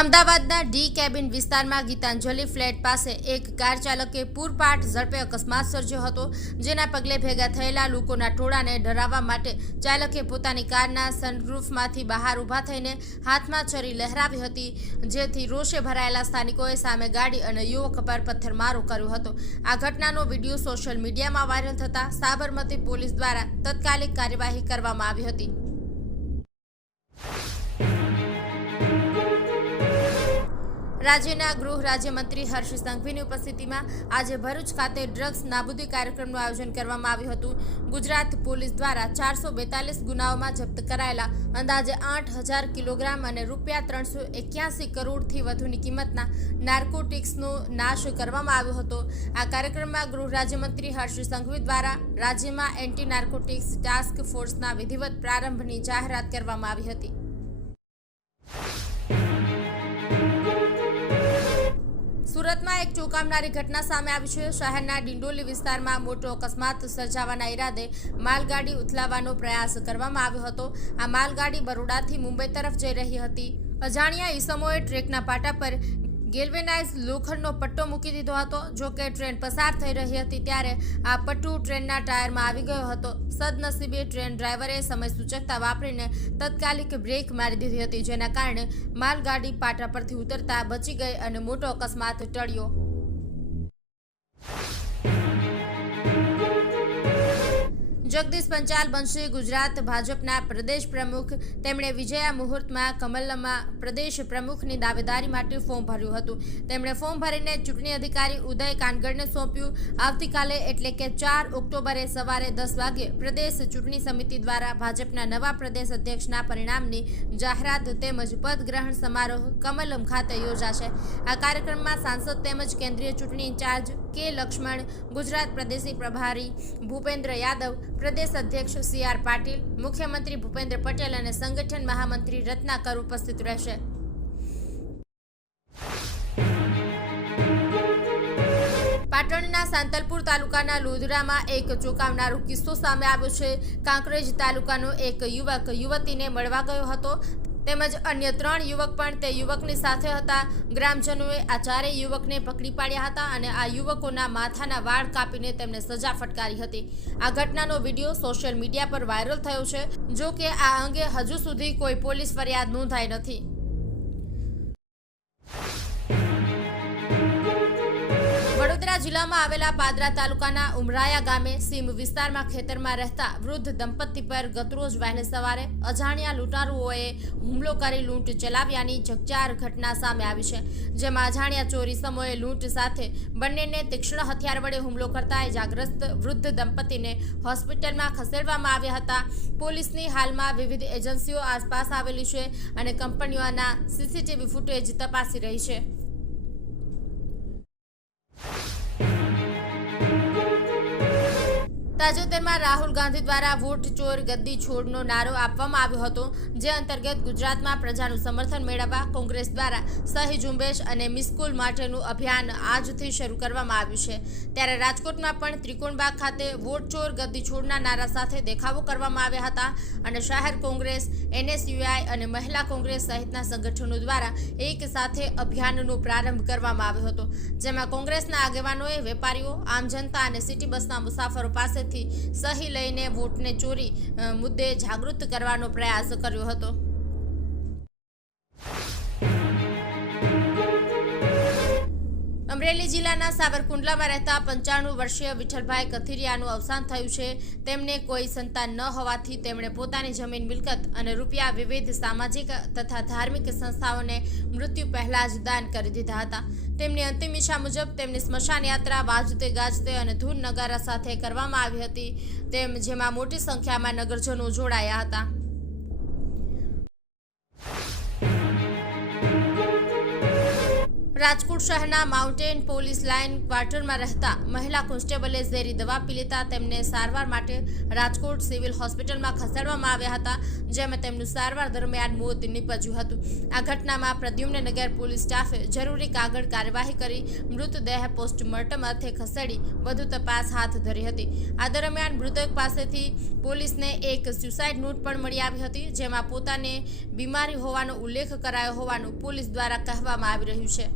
અમદાવાદના D cabin વિસ્તારમાં Gitanjali flat પાસે એક કાર ચાલકે પૂરપાટ ઝડપે અકસ્માત સર્જ્યો હતો, જેના પગલે ભેગા થયેલા લોકોના ટોળાને ડરાવવા માટે ચાલકે પોતાની કારના સનરૂફમાંથી બહાર ઊભા થઈને હાથમાં છરી લહેરાવી હતી, જેથી રોષે ભરાયેલા સ્થાનિકોએ સામે ગાડી અને યુવક પર પથ્થરમારો કર્યો હતો. આ ઘટનાનો વીડિયો સોશિયલ મીડિયામાં વાયરલ થતાં સાબરમતી પોલીસ દ્વારા તત્કાલિક કાર્યવાહી કરવામાં આવી હતી. રાજ્યના ગૃહ રાજ્યમંત્રી હર્ષ સંઘવીની ઉપસ્થિતિમાં આજે ભરૂચ ખાતે ડ્રગ્સ નાબૂદી કાર્યક્રમનું આયોજન કરવામાં આવ્યું હતું. ગુજરાત પોલીસ દ્વારા ચારસો બેતાલીસ ગુનાઓમાં જપ્ત કરાયેલા અંદાજે આઠ હજાર કિલોગ્રામ અને રૂપિયા ત્રણસો એક્યાસી કરોડથી વધુની કિંમતના નાર્કોટિક્સનો નાશ કરવામાં આવ્યો હતો. આ કાર્યક્રમમાં ગૃહ રાજ્યમંત્રી હર્ષ સંઘવી દ્વારા રાજ્યમાં એન્ટી નાર્કોટિક્સ ટાસ્ક ફોર્સના વિધિવત પ્રારંભની જાહેરાત કરવામાં આવી હતી. સુરતમાં એક ચોંકાવનારી ઘટના સામે આવી છે. શહેરના ડિંડોલી વિસ્તારમાં મોટો અકસ્માત સર્જાવાના ઈરાદે માલગાડી ઉથલાવવાનો પ્રયાસ કરવામાં આવ્યો હતો. આ માલગાડી બરોડાથી મુંબઈ તરફ જઈ રહી હતી. અજાણ્યા ઈસમોએ ટ્રેકના પાટા પર ગેલ્વેનાઇઝ લોખંડનો પટ્ટો મૂકી દીધો હતો. જો કે ટ્રેન પસાર થઈ રહી હતી ત્યારે આ પટ્ટુ ટ્રેનના ટાયરમાં આવી ગયો હતો. સદનસીબે ટ્રેન ડ્રાઈવરે સમય સૂચકતા વાપરીને તત્કાલિક બ્રેક મારી દીધી હતી, જેના કારણે માલગાડી પાટા પરથી ઉતરતા બચી ગઈ અને મોટો અકસ્માત ટળ્યો. જગદીશ પંચાલ બનશે ગુજરાત ભાજપના પ્રદેશ પ્રમુખ. તેમણે વિજયા મુહૂર્તમાં કમલમમાં પ્રદેશ પ્રમુખની દાવેદારી માટે ફોર્મ ભર્યું હતું. તેમણે ફોર્મ ભરીને ચૂંટણી અધિકારી ઉદય કાનગડને સોંપ્યું. આવતીકાલે એટલે કે ચાર ઓક્ટોબરે સવારે દસ વાગે પ્રદેશ ચૂંટણી સમિતિ દ્વારા ભાજપના નવા પ્રદેશ અધ્યક્ષના પરિણામની જાહેરાત તેમજ પદગ્રહણ સમારોહ કમલમ ખાતે યોજાશે. આ કાર્યક્રમમાં સાંસદ તેમજ કેન્દ્રીય ચૂંટણી ઇન્ચાર્જ કે લક્ષ્મણ, ગુજરાત પ્રદેશી પ્રભારી ભૂપેન્દ્ર યાદવ પ્રદેશ અધ્યક્ષ સી આર પાટીલ, મુખ્યમંત્રી ભૂપેન્દ્ર પટેલ અને સંગઠન મહામંત્રી રત્નાકર ઉપસ્થિત રહેશે. પાટણના સાંતલપુર તાલુકાના લોધરામાં એક ચોંકાવનારો કિસ્સો સામે આવ્યો છે. કાંકરેજ તાલુકાનો એક યુવક યુવતીને મળવા ગયો હતો. તેમજ અન્ય ત્રણ યુવક પણ તે યુવકની સાથે હતા. ગ્રામજનોએ આ ચારેય યુવકને પકડી પાડ્યા હતા અને આ યુવકોના માથાના વાળ કાપીને તેમને સજા ફટકારી હતી. આ ઘટનાનો વીડિયો સોશિયલ મીડિયા પર વાયરલ થયો છે, જો કે આ અંગે હજુ સુધી કોઈ પોલીસ ફરિયાદ નોંધાઈ નથી. જિલ્લામાં આવેલા પાદરા તાલુકાના ઉમરાયા ગામે સીમ વિસ્તારમાં ખેતરમાં રહેતા વૃદ્ધ દંપતી પર ગતરોજ વહેલી સવારે અજાણ્યા લૂંટારુઓએ હુમલો કરી લૂંટ ચલાવ્યાની જગજાર ઘટના સામે આવી છે, જેમાં અજાણ્યા ચોરી સમયે લૂંટ સાથે બંનેને તીક્ષ્ણ હથિયાર વડે હુમલો કરતા ઇજાગ્રસ્ત વૃદ્ધ દંપતીને હોસ્પિટલમાં ખસેડવામાં આવ્યા હતા. પોલીસની હાલમાં વિવિધ એજન્સીઓ આસપાસ આવેલી છે અને કંપનીઓના સીસીટીવી ફૂટેજ તપાસી રહી છે. તાજેતરમાં રાહુલ ગાંધી દ્વારા વોટ ચોર ગદ્દી છોડનો નારો આપવામાં આવ્યો હતો, જે અંતર્ગત ગુજરાતમાં પ્રજાનું સમર્થન મેળવવા કોંગ્રેસ દ્વારા સહી ઝુંબેશ અને મિસકુલ માટેનું અભિયાન આજથી શરૂ કરવામાં આવ્યું છે. ત્યારે રાજકોટમાં પણ ત્રિકોણબાગ ખાતે વોટ ચોર ગદ્દી છોડના નારા સાથે દેખાવો કરવામાં આવ્યા હતા અને શહેર કોંગ્રેસ, એનએસયુઆઈ અને મહિલા કોંગ્રેસ સહિતના સંગઠનો દ્વારા એક સાથે અભિયાનનો પ્રારંભ કરવામાં આવ્યો હતો, જેમાં કોંગ્રેસના આગેવાનોએ વેપારીઓ, આમ જનતા અને સિટી બસના મુસાફરો પાસેથી સહી લઈને વોટને ચોરી મુદ્દે જાગૃત કરવાનો પ્રયાસ કર્યો હતો. અમરેલી જિલ્લાના સાવરકુંડલામાં રહેતા પંચાણું વર્ષીય વિઠ્ઠલભાઈ કથિરિયાનું અવસાન થયું છે. તેમને કોઈ સંતાન ન હોવાથી તેમણે પોતાની જમીન, મિલકત અને રૂપિયા વિવિધ સામાજિક તથા ધાર્મિક સંસ્થાઓને મૃત્યુ પહેલાં જ દાન કરી દીધા હતા. તેમની અંતિમ ઈચ્છા મુજબ તેમની સ્મશાન યાત્રા વાજતે ગાજતે અને ધૂન નગારા સાથે કરવામાં આવી હતી. તેમ જેમાં મોટી સંખ્યામાં નગરજનો જોડાયા હતા. રાજકોટ શહેરના માઉન્ટેન પોલીસ લાઇન ક્વાર્ટરમાં રહેતા મહિલા કોન્સ્ટેબલે ઝેરી દવા પી લેતા તેમને સારવાર માટે રાજકોટ સિવિલ હોસ્પિટલમાં ખસેડવામાં આવ્યા હતા, જેમાં તેમનું સારવાર દરમિયાન મોત નીપજ્યું હતું. આ ઘટનામાં પ્રદ્યુમ્નનગર પોલીસ સ્ટાફે જરૂરી કાગળ કાર્યવાહી કરી, મૃતદેહ પોસ્ટમોર્ટમ અર્થે ખસેડી વધુ તપાસ હાથ ધરી હતી. આ દરમિયાન મૃતક પાસેથી પોલીસને એક સ્યુસાઇડ નોટ પણ મળી આવી હતી, જેમાં પોતાને બીમારી હોવાનો ઉલ્લેખ કરાયો હોવાનું પોલીસ દ્વારા કહેવામાં આવી રહ્યું છે.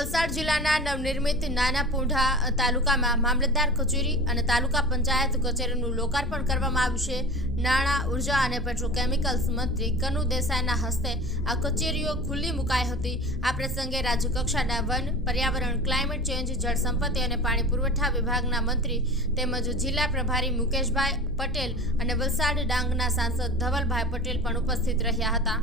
વલસાડ જિલ્લાના નવનિર્મિત નાના પૂંઢા તાલુકામાં મામલતદાર કચેરી અને તાલુકા પંચાયત કચેરીનું લોકાર્પણ કરવામાં આવ્યું છે. નાણાં, ઊર્જા અને પેટ્રોકેમિકલ્સ મંત્રી કનુ દેસાઈના હસ્તે આ કચેરીઓ ખુલ્લી મુકાઈ હતી. આ પ્રસંગે રાજ્યકક્ષાના વન, પર્યાવરણ, ક્લાઇમેટ ચેન્જ જળ સંપત્તિ અને પાણી પુરવઠા વિભાગના મંત્રી તેમજ જિલ્લા પ્રભારી મુકેશભાઈ પટેલ અને વલસાડ ડાંગના સાંસદ ધવલભાઈ પટેલ પણ ઉપસ્થિત રહ્યા હતા.